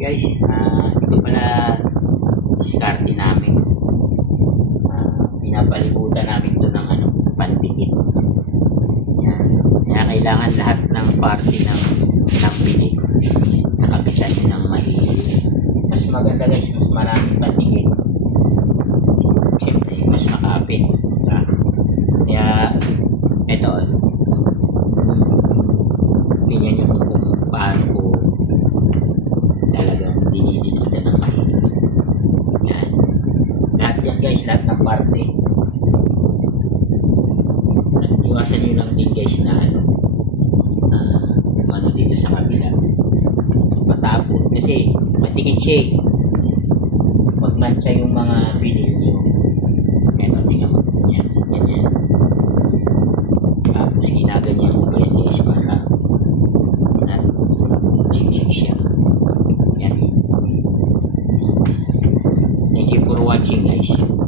Guys, ito pala diskarte namin. Pinapalibutan namin ito ng pandikit. Yan. Kaya kailangan lahat ng party ng pili nakapitan nyo ng mahigit. Mas maganda guys, mas maraming pandikit. Siyempre, mas makapit. Kaya, ito, tingnan nyo kung paano ko talagang dinidikitan ng mahigit. Yan. Lahat yan guys, lahat ng parte. Iwasan nyo lang din guys na dito sa kabila. Matapot. Kasi matikit siya eh. Magmantsa yung mga binil nyo. Eto, tingnan mo. Yan, yan. Tapos ginaganyan ko yan guys para siksik siya. Yan. Thank you for watching guys.